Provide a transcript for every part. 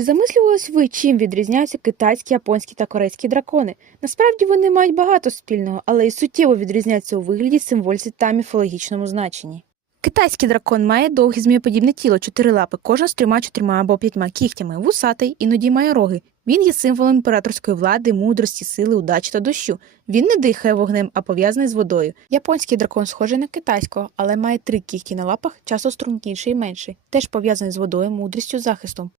Чи замислювались ви, чим відрізняються китайські, японські та корейські дракони? Насправді вони мають багато спільного, але і суттєво відрізняються у вигляді, символьці та міфологічному значенні. Китайський дракон має довге змієподібне тіло, чотири лапи, кожна з трьома чотирма або п'ятьма кігтями, вусатий, іноді має роги. Він є символом імператорської влади, мудрості, сили, удачі та дощу. Він не дихає вогнем, а пов'язаний з водою. Японський дракон схожий на китайського, але має три кігті на лапах, часто стрункіший і менший, теж пов'язаний з водою, мудрістю, захистом.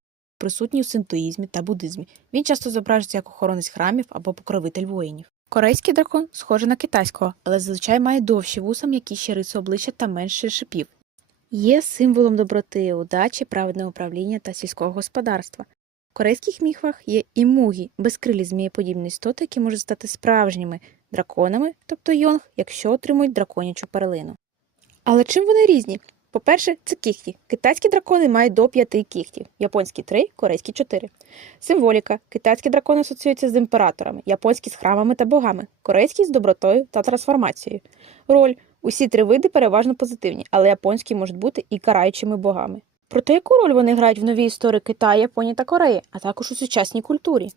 Присутній у синтоїзмі та буддизмі. Він часто зображується як охоронець храмів або покровитель воїнів. Корейський дракон схожий на китайського, але зазвичай має довші вуса, м'якіші риси обличчя та менше шипів. Є символом доброти, удачі, праведного управління та сільського господарства. В корейських міфах є і мугі, безкрилі змієподібні істоти, які можуть стати справжніми драконами, тобто йонг, якщо отримують драконячу перлину. Але чим вони різні? По-перше, це кіхті. Китайські дракони мають до п'яти кіхтів, японські три, корейські чотири. Символіка. Китайські дракони асоціюються з імператорами, японські з храмами та богами, корейські з добротою та трансформацією. Роль. Усі три види переважно позитивні, але японські можуть бути і караючими богами. Проте яку роль вони грають в новій історії Китаю, Японії та Кореї, а також у сучасній культурі?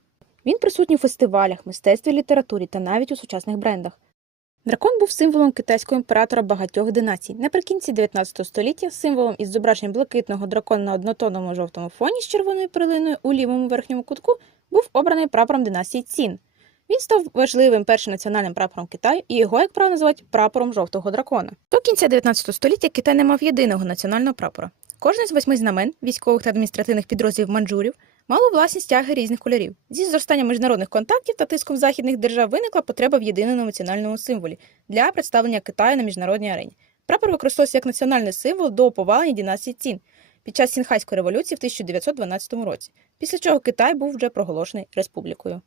Він присутній у фестивалях, мистецтві, літературі та навіть у сучасних брендах. Дракон був символом китайського імператора багатьох династій. Наприкінці 19 століття символом із зображенням блакитного дракона на однотонному жовтому фоні з червоною перлиною у лівому верхньому кутку був обраний прапором династії Цін. Він став важливим першим національним прапором Китаю, і його, як правило, називають прапором жовтого дракона. До кінця 19 століття Китай не мав єдиного національного прапора. Кожен з восьми знамен військових та адміністративних підрозділів манджурів мало власні стяги різних кольорів. Зі зростанням міжнародних контактів та тиском західних держав виникла потреба в єдиному національному символі для представлення Китаю на міжнародній арені. Прапор використовувався як національний символ до оповалення династії Цін під час Сінхайської революції в 1912 році, після чого Китай був вже проголошений республікою.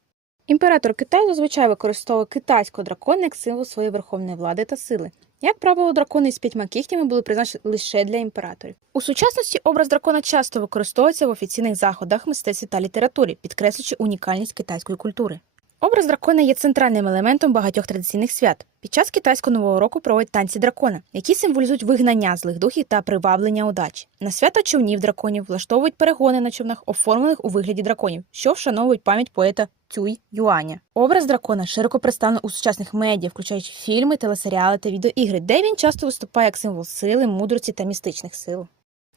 Імператор Китаю зазвичай використовує китайського дракона як символ своєї верховної влади та сили. Як правило, дракони з п'ятьма кігтями були призначені лише для імператорів. У сучасності образ дракона часто використовується в офіційних заходах, мистецтві та літературі, підкреслюючи унікальність китайської культури. Образ дракона є центральним елементом багатьох традиційних свят. Під час китайського нового року проводять танці дракона, які символізують вигнання злих духів та приваблення удачі. На свято човнів драконів влаштовують перегони на човнах, оформлених у вигляді драконів, що вшановують пам'ять поета Цюй Юаня. Образ дракона широко представлений у сучасних медіа, включаючи фільми, телесеріали та відеоігри, де він часто виступає як символ сили, мудрості та містичних сил.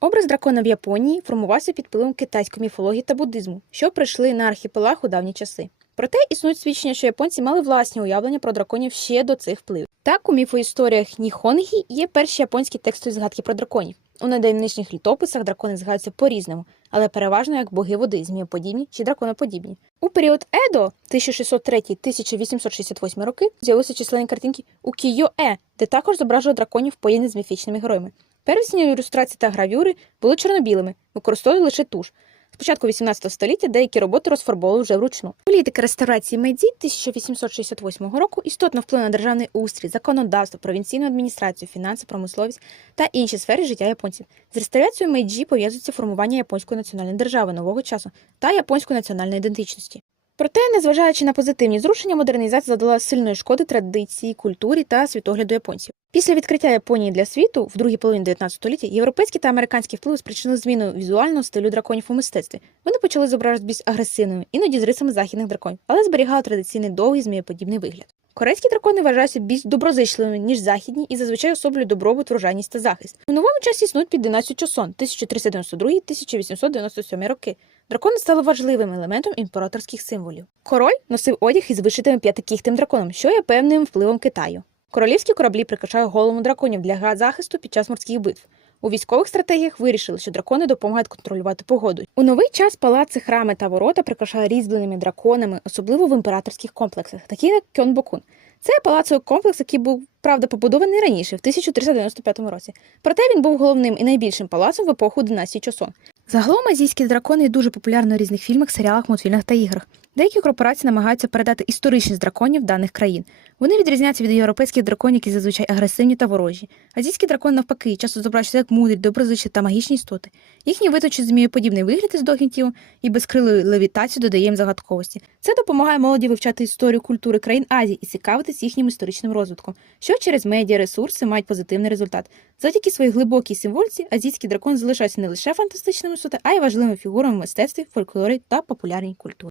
Образ дракона в Японії формувався під впливом китайської міфології та буддизму, що прийшли на архіпелаг у давні часи. Проте існують свідчення, що японці мали власні уявлення про драконів ще до цих впливів. Так, у міфоісторіях Ніхонгі є перші японські текстові згадки про драконів. У найдавнішніх літописах дракони згадуються по-різному, але переважно як боги води, змієподібні чи драконоподібні. У період Едо 1603-1868 роки з'явилися численні картинки у Кійо-Е, де також зображували драконів поєднані з міфічними героями. Первісні ілюстрації та гравюри були чорнобілими, використовували лише туш. Початку 18 століття деякі роботи розфарбовували вже вручну. Політика реставрації Мейдзі 1868 року істотно вплинула на державний устрій, законодавство, провінційну адміністрацію, фінанси, промисловість та інші сфери життя японців. З реставрацією Мейджі пов'язується формування японської національної держави нового часу та японської національної ідентичності. Проте, незважаючи на позитивні зрушення, модернізація задала сильної шкоди традиції, культурі та світогляду японців. Після відкриття Японії для світу в другій половині 19 століття європейські та американські впливи спричинили зміну візуального стилю драконів у мистецтві. Вони почали зображувати більш агресивними, іноді з рисами західних драконів, але зберігали традиційний довгий змієподібний вигляд. Корейські дракони вважаються більш доброзичливими, ніж західні, і зазвичай особлюють добробут, врожайність та захист. У новому часі існують під династію Чосон 1392-1897 роки. Дракони стали важливим елементом імператорських символів. Король носив одяг із вишитим п'ятикігтим драконом, що є певним впливом Китаю. Королівські кораблі прикрашають голову драконів для захисту під час морських битв. У військових стратегіях вирішили, що дракони допомагають контролювати погоду. У новий час палаци, храми та ворота прикрашають різьбленими драконами, особливо в імператорських комплексах, такі як Кьонбокун. Це палацовий комплекс, який був правда побудований раніше, в 1395 році. Проте він був головним і найбільшим палацом в епоху династії Чосон. Загалом азійські дракони дуже популярні у різних фільмах, серіалах, мультфільмах та іграх. Деякі корпорації намагаються передати історичність драконів даних країн. Вони відрізняються від європейських драконів, які зазвичай агресивні та ворожі. Азійські дракони, навпаки, часто зображуються як мудрі, доброзичі та магічні істоти. Їхній виточить змієподібний вигляд із тілом і безкрилою левітацію додає їм загадковості. Це допомагає молоді вивчати історію культури країн Азії і цікавитись їхнім історичним розвитком, що через медіа ресурси мають позитивний результат. Завдяки своїй глибокій символьці азійський дракон залишається не лише фантастичними істотами, а й важливими фігурами в мистецтві, фольклорі та популярній культурі.